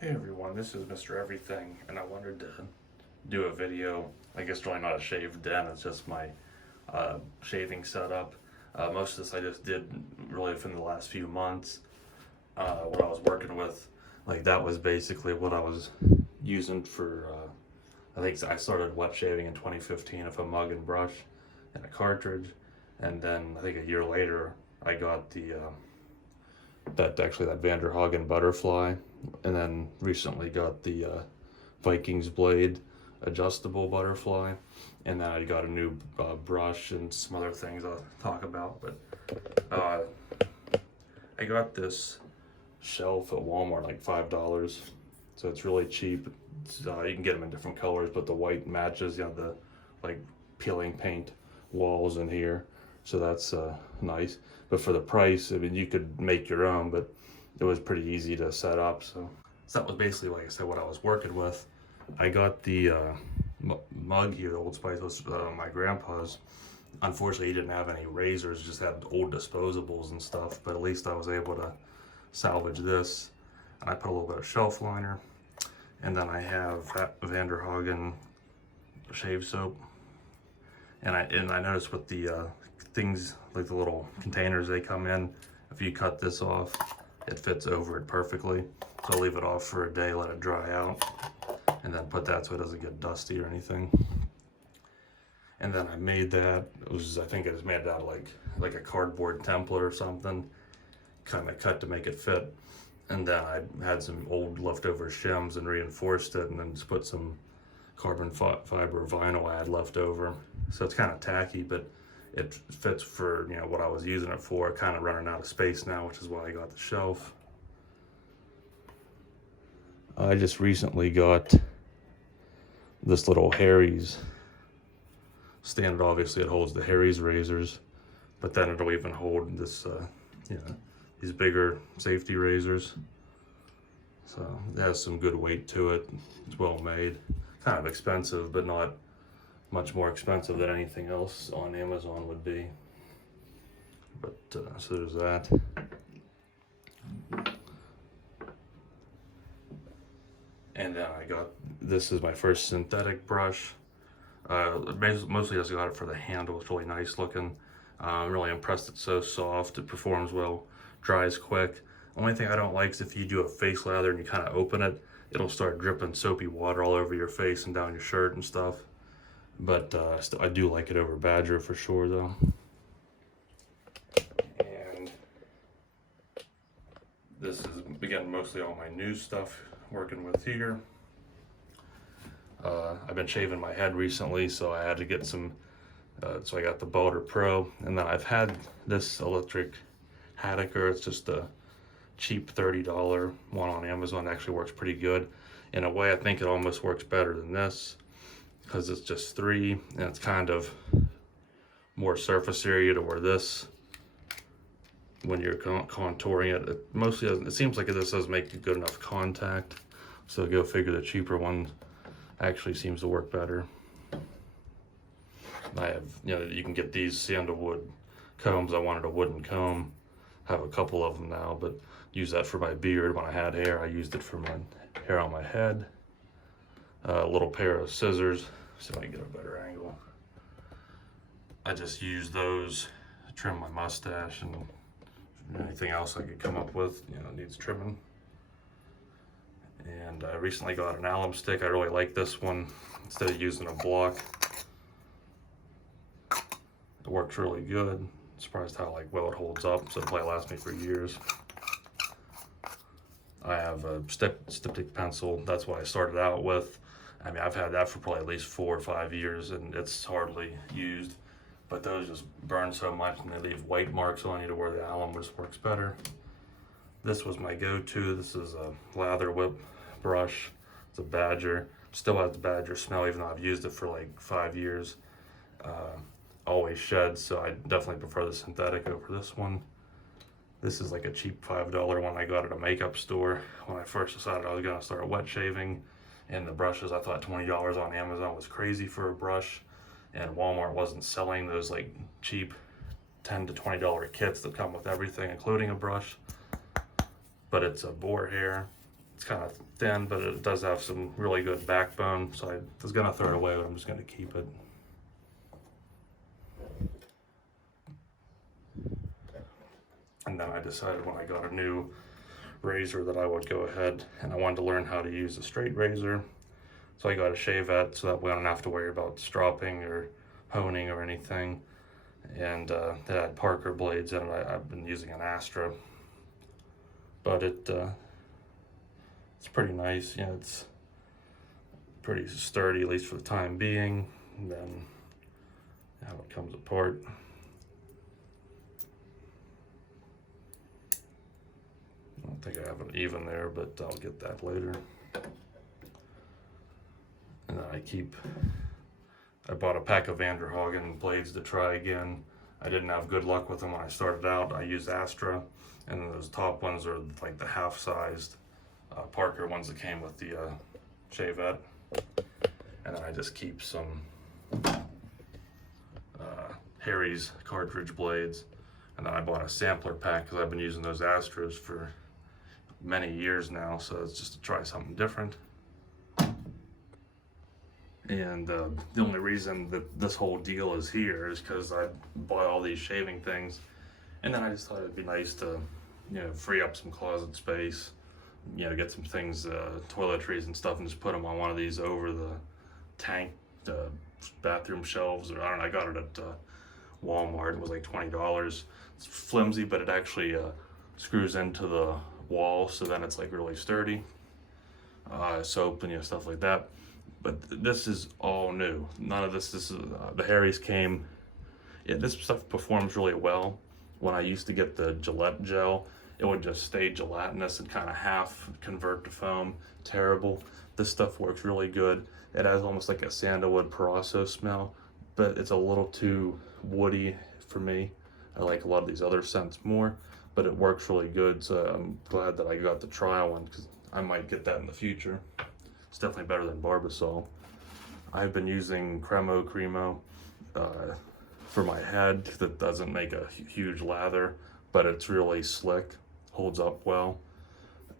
Hey everyone, this is Mr. Everything, and I wanted to do a video. I guess really not a shaved den, it's just my shaving setup. Most of this I just did really within the last few months. What I was working with, like that was basically what I was using for. I think I started wet shaving in 2015 with a mug and brush and a cartridge, and then I think a year later I got the that Vanderhagen butterfly, and then recently got the Vikings blade adjustable butterfly, and then I got a new brush and some other things I'll talk about. But uh, I got this shelf at Walmart, like $5, so it's really cheap. You can get them in different colors, but the white matches, the like peeling paint walls in here, so that's nice. But for the price, I mean, you could make your own, but it was pretty easy to set up. So that was basically, like I said, what I was working with. I got the mug here, the Old Spice was my grandpa's. Unfortunately, he didn't have any razors, just had old disposables and stuff, but at least I was able to salvage this. And I put a little bit of shelf liner, and then I have Vanderhagen shave soap. And I noticed with the things, like the little containers they come in, if you cut this off, it fits over it perfectly. So I'll leave it off for a day, let it dry out, and then put that so it doesn't get dusty or anything. And then I made that. I think I just made it out of like a cardboard template or something, kind of cut to make it fit. And then I had some old leftover shims and reinforced it, and then just put some carbon fiber vinyl I had left over. So it's kind of tacky, but it fits for what I was using it for. Kind of running out of space now, which is why I got the shelf. I just recently got this little Harry's stand. Obviously it holds the Harry's razors, but then it'll even hold this these bigger safety razors. So it has some good weight to it. It's well made. Kind of expensive, but not much more expensive than anything else on Amazon would be. But so there's that. And then I got, this is my first synthetic brush. Mostly just got it for the handle. It's really nice looking. I'm really impressed. It's so soft. It performs well. Dries quick. Only thing I don't like is if you do a face lather and you kind of open it, it'll start dripping soapy water all over your face and down your shirt and stuff. But I do like it over Badger for sure, though. And this is, again, mostly all my new stuff working with here. I've been shaving my head recently, so I had to get some, so I got the Balder Pro, and then I've had this electric Haddocker. It's just a cheap $30 one on Amazon. It actually works pretty good. In a way, I think it almost works better than this, because it's just 3, and it's kind of more surface area to where this, when you're contouring it, it mostly doesn't, it seems like this does make good enough contact. So go figure, the cheaper one actually seems to work better. I have, you can get these Sandalwood combs. I wanted a wooden comb. I have a couple of them now, but use that for my beard. When I had hair, I used it for my hair on my head. A little pair of scissors, so I can get a better angle. I just use those to trim my mustache and anything else I could come up with, needs trimming. And I recently got an Alum Stick. I really like this one instead of using a block. It works really good. Surprised how well it holds up, so it'll probably last me for years. I have a styptic pencil. That's what I started out with. I mean, I've had that for probably at least 4 or 5 years, and it's hardly used. But those just burn so much, and they leave white marks on you to where the alum just works better. This was my go-to. This is a Lather whip brush. It's a Badger. Still has the Badger smell, even though I've used it for like 5 years. Always sheds, so I definitely prefer the synthetic over this one. This is like a cheap $5 one I got at a makeup store when I first decided I was gonna start wet shaving. And the brushes, I thought $20 on Amazon was crazy for a brush, and Walmart wasn't selling those like cheap $10 to $20 kits that come with everything, including a brush. But it's a boar hair, It's kind of thin, but it does have some really good backbone. So I was gonna throw it away, but I'm just gonna keep it. And then I decided when I got a new razor that I would go ahead and I wanted to learn how to use a straight razor. So I got a shavette so that way I don't have to worry about stropping or honing or anything. And it had Parker blades in it. I've been using an Astra, but it's pretty nice. Yeah, it's pretty sturdy, at least for the time being. And then how it comes apart. I don't think I have it even there, but I'll get that later. And then I bought a pack of Vanderhagen blades to try again. I didn't have good luck with them when I started out. I used Astra, and then those top ones are like the half-sized Parker ones that came with the shavette. And then I just keep some Harry's cartridge blades. And then I bought a sampler pack because I've been using those Astras for many years now, so it's just to try something different. And the only reason that this whole deal is here is because I bought all these shaving things, and then I just thought it'd be nice to, you know, free up some closet space, you know, get some things, toiletries and stuff, and just put them on one of these over the tank, bathroom shelves, or I don't know, I got it at Walmart. It was like $20. It's flimsy, but it actually screws into the wall, so then it's like really sturdy. Soap and, you know, stuff like that. But this is all new. None of this is the Harry's came. Yeah, this stuff performs really well. When I used to get the Gillette gel, it would just stay gelatinous and kind of half convert to foam. Terrible. This stuff works really good. It has almost like a sandalwood Paraso smell, but it's a little too woody for me. I like a lot of these other scents more, but it works really good. So I'm glad that I got the trial one because I might get that in the future. It's definitely better than Barbasol. I've been using Cremo for my head. That doesn't make a huge lather, but it's really slick, holds up well.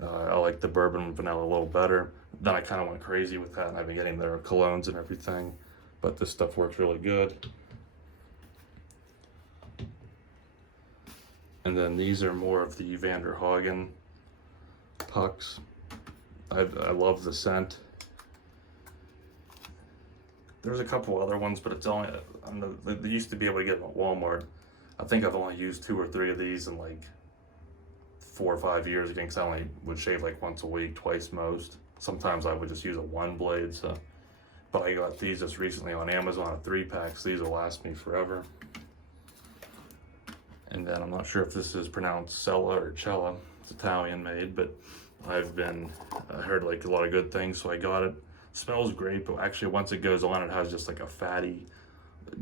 I like the bourbon vanilla a little better. Then I kind of went crazy with that, and I've been getting their colognes and everything, but this stuff works really good. And then these are more of the Vanderhagen pucks. I love the scent. There's a couple other ones, but it's only, they used to be able to get them at Walmart. I think I've only used 2 or 3 of these in like 4 or 5 years again, because I only would shave like once a week, twice most. Sometimes I would just use a OneBlade. So, but I got these just recently on Amazon, a 3-pack. So these will last me forever. And then I'm not sure if this is pronounced Cella or Cella. It's Italian made, but I've been heard like a lot of good things, so I got it. Smells great, but actually once it goes on, it has just like a fatty,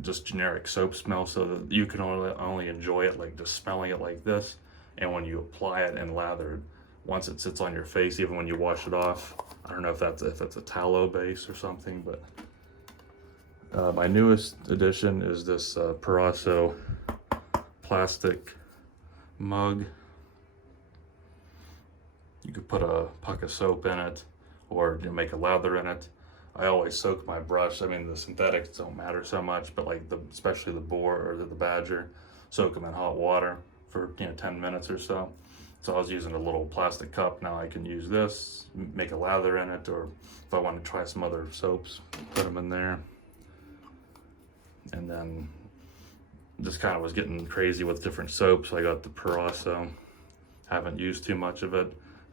just generic soap smell, so that you can only enjoy it like just smelling it like this. And when you apply it and lather it, once it sits on your face, even when you wash it off, I don't know if that's a tallow base or something, but my newest addition is this Paraso Plastic Mug. You could put a puck of soap in it, or make a lather in it. I always soak my brush. I mean, the synthetics don't matter so much, but like especially the boar or the badger, soak them in hot water for 10 minutes or so. So I was using a little plastic cup. Now I can use this, make a lather in it, or if I want to try some other soaps, put them in there. And then just kind of was getting crazy with different soaps. I got the Paraso. Haven't used too much of it.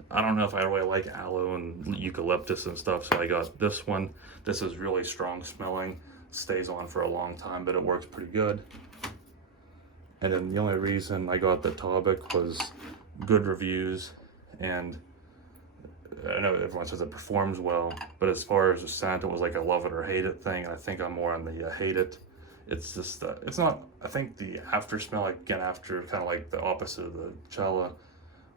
I don't know if I really like aloe and eucalyptus and stuff, so I got this one. This is really strong smelling, stays on for a long time, but it works pretty good. And then the only reason I got the Taubic was good reviews, and I know everyone says it performs well, but as far as the scent, it was like a love it or hate it thing. I think I'm more on the hate it. It's just, it's not, I think the after smell, again, after kind of like the opposite of the Cella,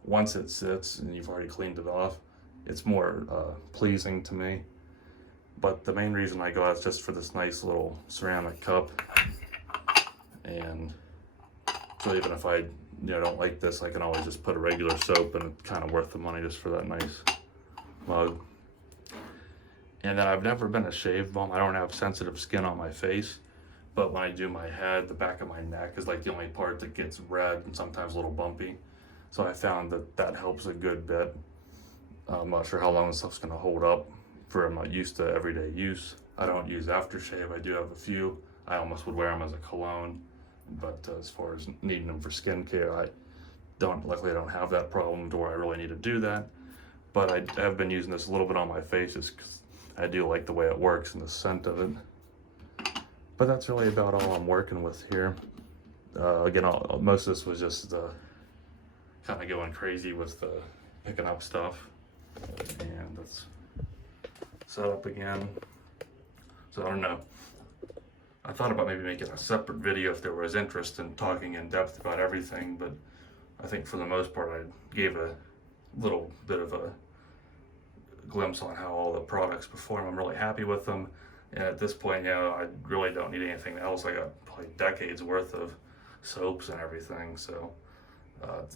once it sits and you've already cleaned it off, it's more pleasing to me. But the main reason I got it is just for this nice little ceramic cup. And so even if I don't like this, I can always just put a regular soap, and it's kind of worth the money just for that nice mug. And then I've never been a shave bum. I don't have sensitive skin on my face, but when I do my head, the back of my neck is like the only part that gets red and sometimes a little bumpy. So I found that that helps a good bit. I'm not sure how long this stuff's gonna hold up for I'm not used to everyday use. I don't use aftershave. I do have a few. I almost would wear them as a cologne, but as far as needing them for skincare, luckily I don't have that problem to where I really need to do that. But I have been using this a little bit on my face just because I do like the way it works and the scent of it. But that's really about all I'm working with here. Again, most of this was just kind of going crazy with picking up stuff. And let's set up again. So I don't know. I thought about maybe making a separate video if there was interest in talking in depth about everything, but I think for the most part I gave a little bit of a glimpse on how all the products perform. I'm really happy with them. And at this point, you know, I really don't need anything else. I got probably decades worth of soaps and everything. So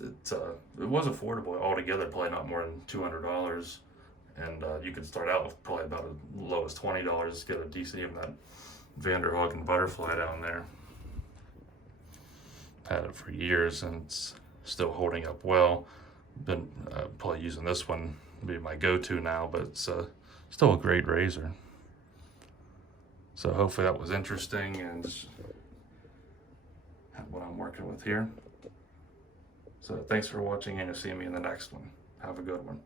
it was affordable altogether, probably not more than $200. And you could start out with probably about as low as $20 to get a decent, even that Vanderhoof butterfly down there. Had it for years and it's still holding up well. Been probably using this one, be my go-to now, but it's still a great razor. So hopefully that was interesting and what I'm working with here. So thanks for watching and you'll see me in the next one. Have a good one.